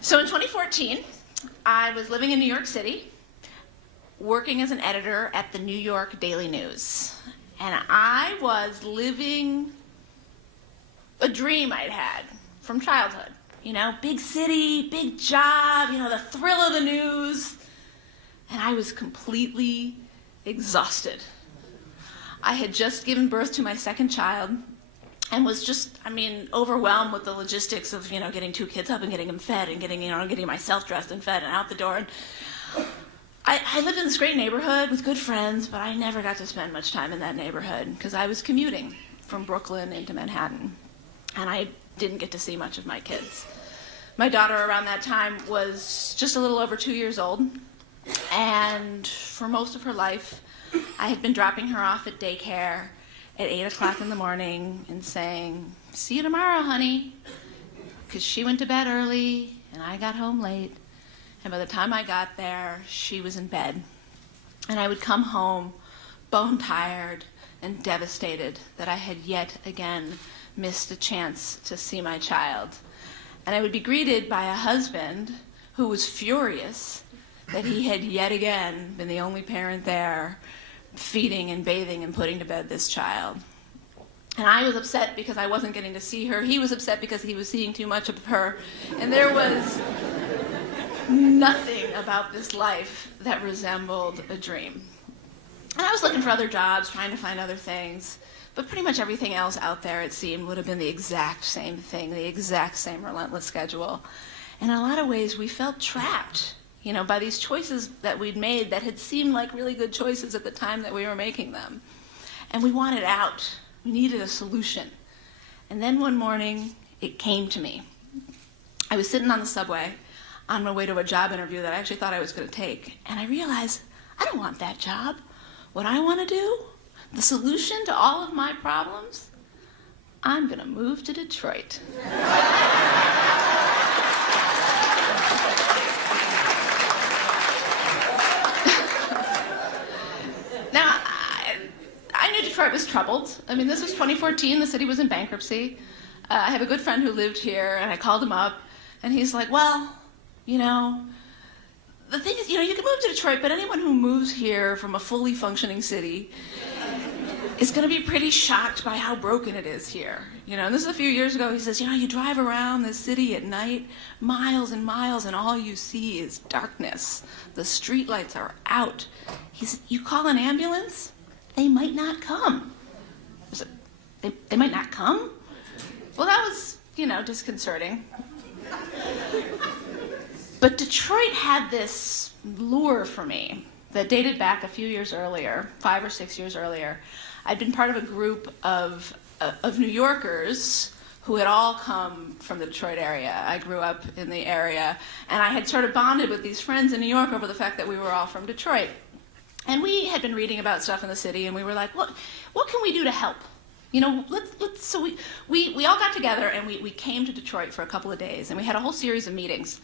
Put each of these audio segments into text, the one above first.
So in 2014, I was living in New York City, working as an editor at the New York Daily News. And I was living a dream I'd had from childhood. You know, big city, big job, you know, the thrill of the news. And I was completely exhausted. I had just given birth to my second child and was just, overwhelmed with the logistics of, getting two kids up and getting them fed and getting myself dressed and fed and out the door. And I lived in this great neighborhood with good friends, but I never got to spend much time in that neighborhood because I was commuting from Brooklyn into Manhattan, and I didn't get to see much of my kids. My daughter around that time was just a little over 2 years old, and for most of her life, I had been dropping her off at daycare at 8 o'clock in the morning and saying, "See you tomorrow, honey," because she went to bed early and I got home late. And by the time I got there, she was in bed. And I would come home bone tired and devastated that I had yet again missed a chance to see my child. And I would be greeted by a husband who was furious that he had yet again been the only parent there, feeding and bathing and putting to bed this child. And I was upset because I wasn't getting to see her. He was upset because he was seeing too much of her. And there was nothing about this life that resembled a dream. And I was looking for other jobs, trying to find other things, but pretty much everything else out there, it seemed, would have been the exact same thing, the exact same relentless schedule. And in a lot of ways, we felt trapped, by these choices that we'd made that had seemed like really good choices at the time that we were making them. And we wanted out. We needed a solution. And then one morning, it came to me. I was sitting on the subway on my way to a job interview that I actually thought I was going to take. And I realized, I don't want that job. What I want to do, the solution to all of my problems, I'm going to move to Detroit. Now, I knew Detroit was troubled. This was 2014. The city was in bankruptcy. I have a good friend who lived here, and I called him up, and he's like, well, the thing is, you can move to Detroit, but anyone who moves here from a fully functioning city is going to be pretty shocked by how broken it is here. And this is a few years ago. He says, you drive around the city at night, miles and miles, and all you see is darkness. The streetlights are out. He said, you call an ambulance, they might not come. I said, they might not come? Well, that was, disconcerting. But Detroit had this lure for me that dated back a few years earlier, 5 or 6 years earlier. I'd been part of a group of New Yorkers who had all come from the Detroit area. I grew up in the area, and I had sort of bonded with these friends in New York over the fact that we were all from Detroit. And we had been reading about stuff in the city, and we were like, what can we do to help? So we all got together, and we came to Detroit for a couple of days, and we had a whole series of meetings.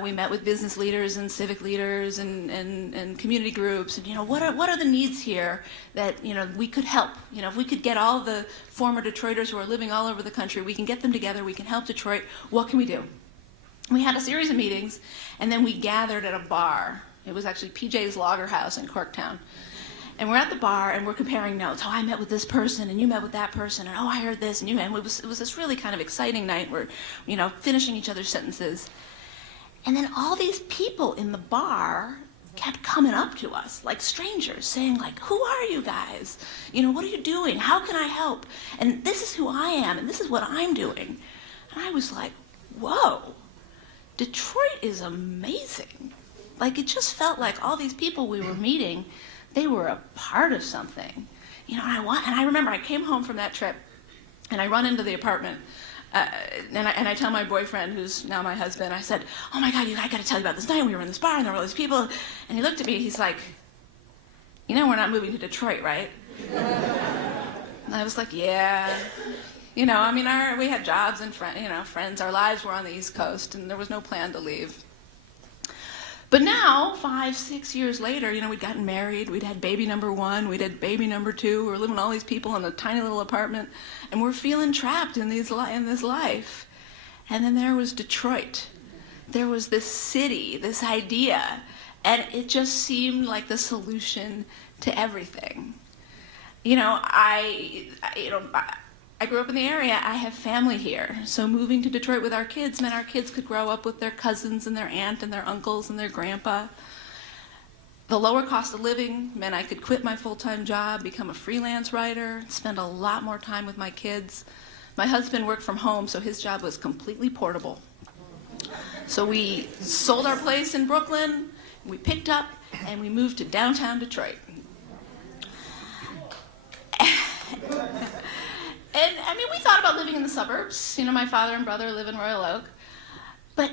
We met with business leaders and civic leaders and community groups, and what are the needs here that we could help. If we could get all the former Detroiters who are living all over the country, we can get them together, we can help Detroit. What can we do? We had a series of meetings, and then we gathered at a bar. It was actually PJ's Lager House in Corktown. And we're at the bar, and we're comparing notes. Oh, I met with this person, and you met with that person, and oh, I heard this, and you. And it was this really kind of exciting night. We're, finishing each other's sentences. And then all these people in the bar kept coming up to us, like strangers, saying, like, who are you guys? What are you doing? How can I help? And this is who I am, and this is what I'm doing. And I was like, whoa, Detroit is amazing. Like, it just felt like all these people we were meeting, they were a part of something. And I remember I came home from that trip, and I run into the apartment, and I tell my boyfriend, who's now my husband, I said, oh my God, I got to tell you about this night. We were in this bar, and there were all these people. And he looked at me, he's like, we're not moving to Detroit, right? And I was like, yeah. We had jobs and friends. Our lives were on the East Coast, and there was no plan to leave. But now, 5, 6 years later, we'd gotten married, we'd had baby number 1, we'd had baby number 2, we were living with all these people in a tiny little apartment, and we're feeling trapped in this life. And then there was Detroit, there was this city, this idea, and it just seemed like the solution to everything. I grew up in the area. I have family here. So moving to Detroit with our kids meant our kids could grow up with their cousins and their aunt and their uncles and their grandpa. The lower cost of living meant I could quit my full-time job, become a freelance writer, spend a lot more time with my kids. My husband worked from home, so his job was completely portable. So we sold our place in Brooklyn, we picked up, and we moved to downtown Detroit. And we thought about living in the suburbs. My father and brother live in Royal Oak. But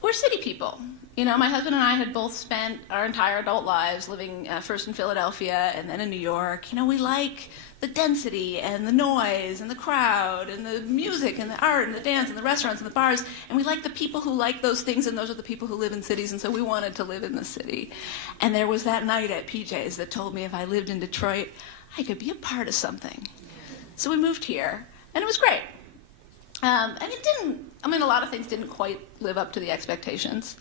we're city people. My husband and I had both spent our entire adult lives living first in Philadelphia and then in New York. We like the density and the noise and the crowd and the music and the art and the dance and the restaurants and the bars. And we like the people who like those things, and those are the people who live in cities. And so we wanted to live in the city. And there was that night at PJ's that told me if I lived in Detroit, I could be a part of something. So we moved here, and it was great. A lot of things didn't quite live up to the expectations.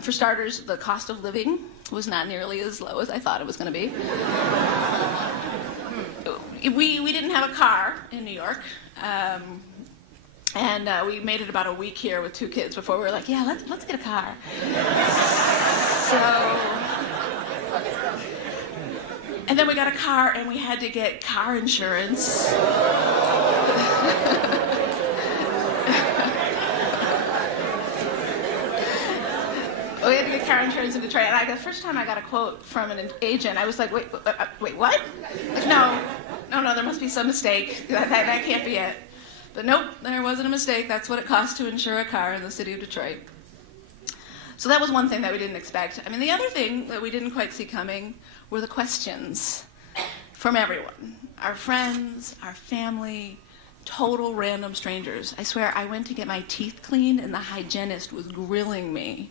For starters, the cost of living was not nearly as low as I thought it was going to be. We didn't have a car in New York, and we made it about a week here with 2 kids before we were like, yeah, let's get a car. And then we got a car, and we had to get car insurance. We had to get car insurance in Detroit, and the first time I got a quote from an agent, I was like, wait, what? Like, no, there must be some mistake. That can't be it. But nope, there wasn't a mistake. That's what it costs to insure a car in the city of Detroit. So that was one thing that we didn't expect. The other thing that we didn't quite see coming were the questions from everyone. Our friends, our family, total random strangers. I swear, I went to get my teeth cleaned, and the hygienist was grilling me.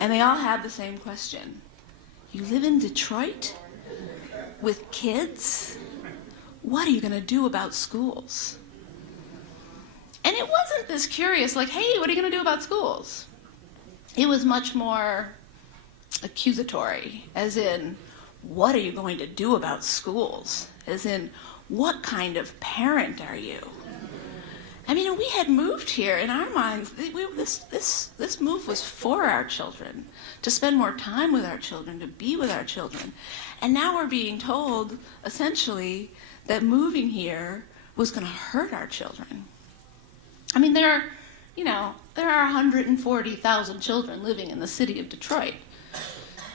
And they all had the same question. You live in Detroit? With kids? What are you going to do about schools? And it wasn't this curious, like, hey, what are you going to do about schools? It was much more accusatory, as in, what are you going to do about schools? As in, what kind of parent are you? We had moved here in our minds. This move was for our children, to spend more time with our children, to be with our children. And now we're being told, essentially, that moving here was going to hurt our children. There are 140,000 children living in the city of Detroit.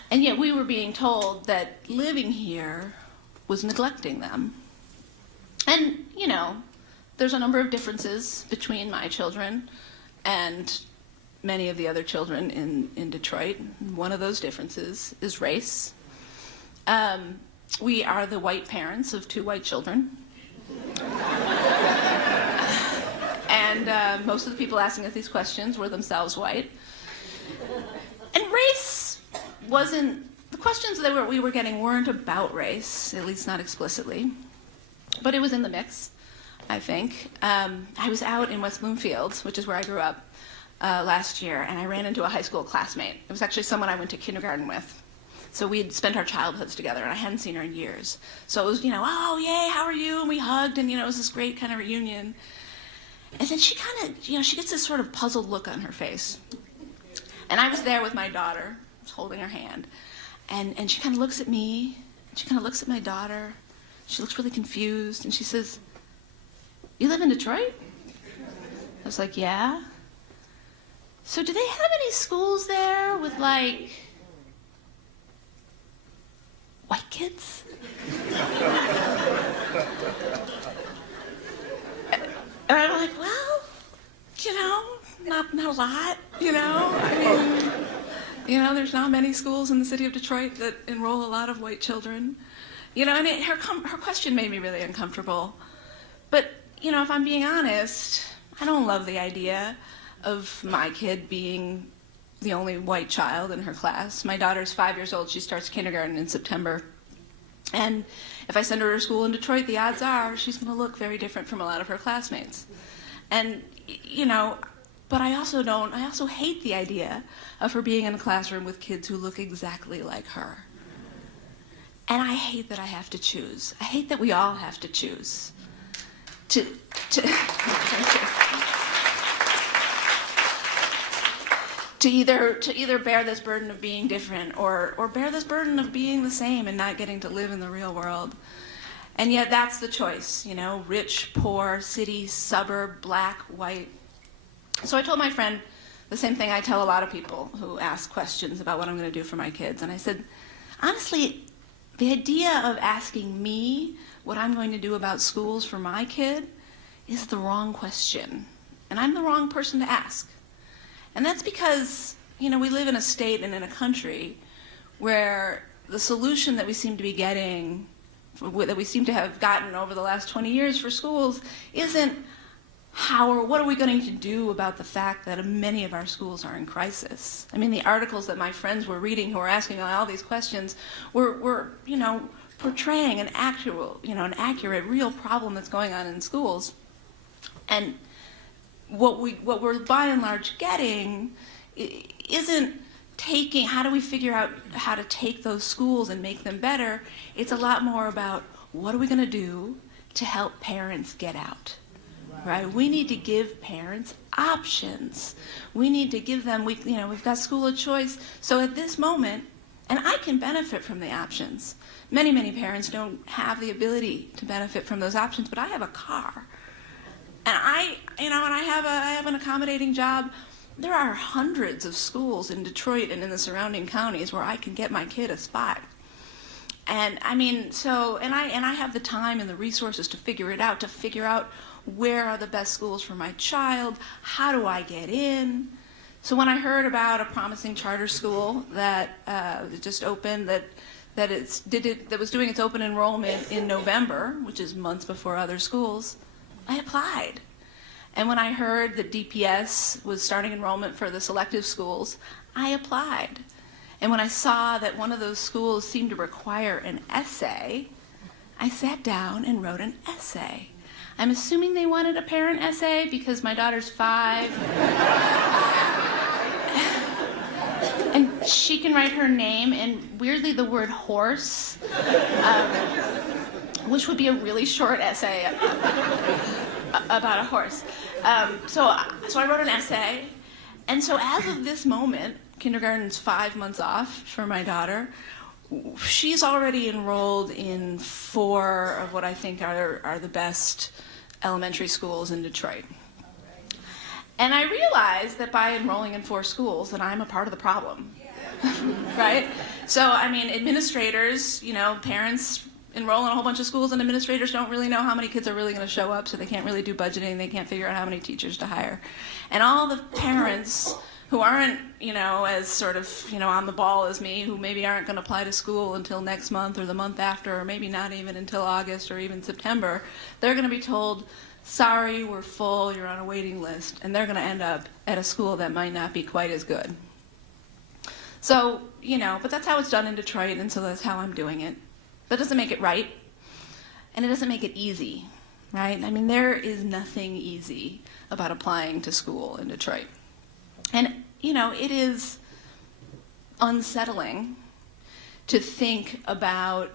And yet we were being told that living here was neglecting them. And, there's a number of differences between my children and many of the other children in Detroit. One of those differences is race. We are the white parents of 2 white children. And most of the people asking us these questions were themselves white. And race wasn't, the questions that we were getting weren't about race, at least not explicitly. But it was in the mix, I think. I was out in West Bloomfield, which is where I grew up, last year, and I ran into a high school classmate. It was actually someone I went to kindergarten with. So we had spent our childhoods together, and I hadn't seen her in years. So it was, oh, yay, how are you? And we hugged, and, it was this great kind of reunion. And then she kind of, she gets this sort of puzzled look on her face. And I was there with my daughter, holding her hand. And she kind of looks at me, she kind of looks at my daughter. She looks really confused, and she says, you live in Detroit? I was like, yeah. So do they have any schools there with, like, white kids? And I'm like, well, not a lot, there's not many schools in the city of Detroit that enroll a lot of white children. And her question made me really uncomfortable. But, if I'm being honest, I don't love the idea of my kid being the only white child in her class. My daughter's 5 years old. She starts kindergarten in September. And if I send her to school in Detroit, the odds are she's going to look very different from a lot of her classmates. And, But I also hate the idea of her being in a classroom with kids who look exactly like her. And I hate that I have to choose. I hate that we all have to choose. To either bear this burden of being different or bear this burden of being the same and not getting to live in the real world. And yet that's the choice, you know, rich, poor, city, suburb, black, white. So I told my friend the same thing I tell a lot of people who ask questions about what I'm going to do for my kids. And I said, honestly, the idea of asking me what I'm going to do about schools for my kid is the wrong question. And I'm the wrong person to ask. And that's because, you know, we live in a state and in a country where the solution that we seem to be getting, that we seem to have gotten over the last 20 years for schools, isn't how or what are we going to do about the fact that many of our schools are in crisis. I mean, the articles that my friends were reading who were asking all these questions were you know, portraying an accurate, real problem that's going on in schools. And what we're by and large getting isn't taking, how do we figure out how to take those schools and make them better? It's a lot more about what are we going to do to help parents get out, right? We need to give parents options. We need to give them, we've got school of choice. So at this moment, and I can benefit from the options. Many parents don't have the ability to benefit from those options, but I have a car. And I have an accommodating job. There are hundreds of schools in Detroit and in the surrounding counties where I can get my kid a spot. And I mean, I have the time and the resources to figure out where are the best schools for my child, how do I get in. So when I heard about a promising charter school that just opened, that was doing its open enrollment in November, which is months before other schools, I applied. And when I heard that DPS was starting enrollment for the selective schools, I applied. And when I saw that one of those schools seemed to require an essay, I sat down and wrote an essay. I'm assuming they wanted a parent essay because my daughter's 5. And she can write her name and weirdly the word horse, which would be a really short essay about a horse. So I wrote an essay, and so as of this moment, kindergarten's 5 months off for my daughter. She's already enrolled in 4 of what I think are the best elementary schools in Detroit. And I realized that by enrolling in 4 schools that I'm a part of the problem, right? So, I mean, administrators, parents enroll in a whole bunch of schools and administrators don't really know how many kids are really going to show up, so they can't really do budgeting, they can't figure out how many teachers to hire. And all the parents who aren't, as sort of, on the ball as me, who maybe aren't going to apply to school until next month or the month after, or maybe not even until August or even September, they're going to be told, sorry, we're full, you're on a waiting list, and they're going to end up at a school that might not be quite as good. So, but that's how it's done in Detroit, and so that's how I'm doing it. That doesn't make it right, and it doesn't make it easy, right? I mean, there is nothing easy about applying to school in Detroit. And, it is unsettling to think about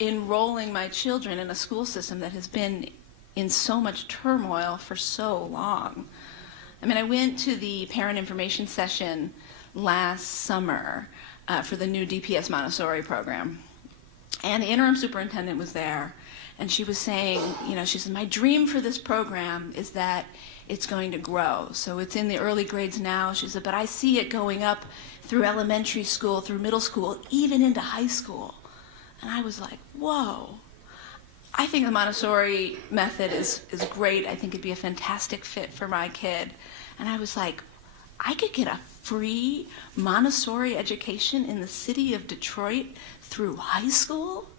enrolling my children in a school system that has been in so much turmoil for so long. I mean, I went to the parent information session last summer for the new DPS Montessori program. And the interim superintendent was there, and she was saying, she said, my dream for this program is that it's going to grow. So it's in the early grades now, she said, but I see it going up through elementary school, through middle school, even into high school. And I was like, whoa. I think the Montessori method is great. I think it'd be a fantastic fit for my kid. And I was like, I could get a free Montessori education in the city of Detroit through high school?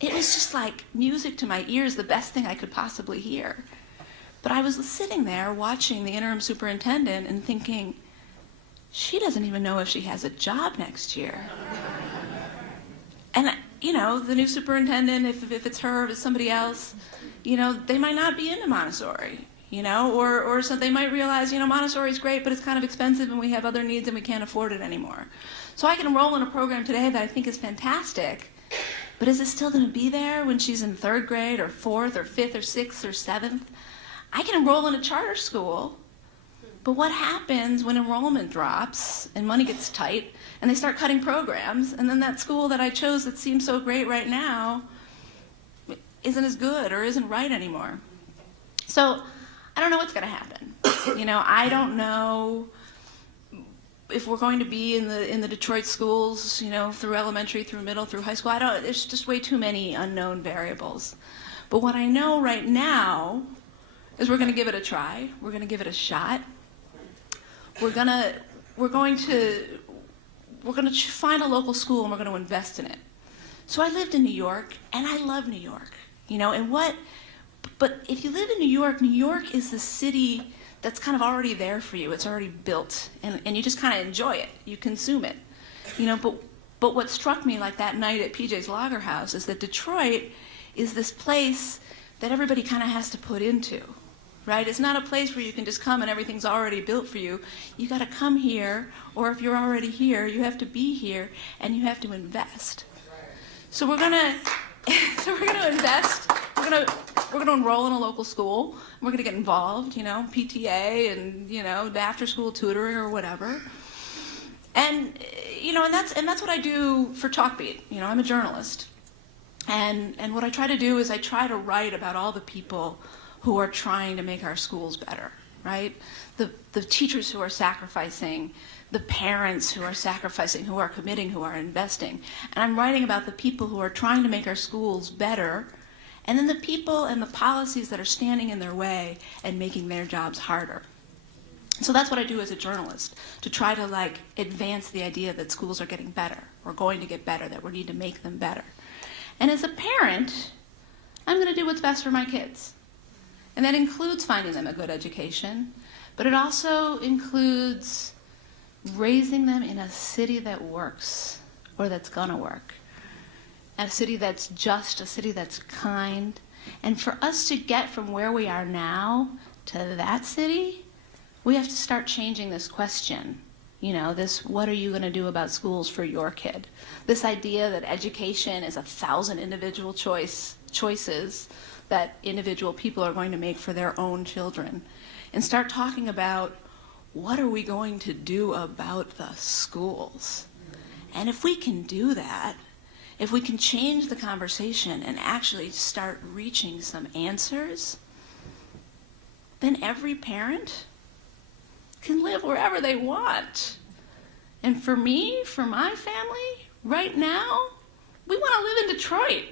It was just like music to my ears, the best thing I could possibly hear. But I was sitting there watching the interim superintendent and thinking, she doesn't even know if she has a job next year. And, the new superintendent, if it's her, if it's somebody else, they might not be into Montessori. or so they might realize, Montessori is great, but it's kind of expensive and we have other needs and we can't afford it anymore. So I can enroll in a program today that I think is fantastic, but is it still going to be there when she's in 3rd grade or 4th or 5th or 6th or 7th? I can enroll in a charter school, but what happens when enrollment drops and money gets tight and they start cutting programs, and then that school that I chose that seems so great right now isn't as good or isn't right anymore? So I don't know what's going to happen. I don't know if we're going to be in the Detroit schools, through elementary, through middle, through high school. There's just way too many unknown variables. But what I know right now is we're going to give it a try. We're going to give it a shot. We're going to find a local school and we're going to invest in it. So I lived in New York, and I love New York. But if you live in New York is the city that's kind of already there for you. It's already built, and you just kind of enjoy it. You consume it. But what struck me like that night at PJ's Lager House is that Detroit is this place that everybody kind of has to put into, right? It's not a place where you can just come and everything's already built for you. You got to come here, or if you're already here, you have to be here, and you have to invest. So we're gonna invest. We're gonna enroll in a local school. We're gonna get involved, PTA and the after-school tutoring or whatever. And and that's what I do for Chalkbeat. I'm a journalist, and what I try to do is I try to write about all the people who are trying to make our schools better, right? The teachers who are sacrificing, the parents who are sacrificing, who are committing, who are investing. And I'm writing about the people who are trying to make our schools better, and then the people and the policies that are standing in their way and making their jobs harder. So that's what I do as a journalist, to try to advance the idea that schools are getting better, or going to get better, that we need to make them better. And as a parent, I'm going to do what's best for my kids. And that includes finding them a good education, but it also includes raising them in a city that works, or that's going to work. A city that's just, a city that's kind. And for us to get from where we are now to that city, we have to start changing this question. This, what are you going to do about schools for your kid? This idea that education is 1,000 individual choices that individual people are going to make for their own children. And start talking about, what are we going to do about the schools? And if we can do that, if we can change the conversation and actually start reaching some answers, then every parent can live wherever they want. And for me, for my family, right now, we want to live in Detroit.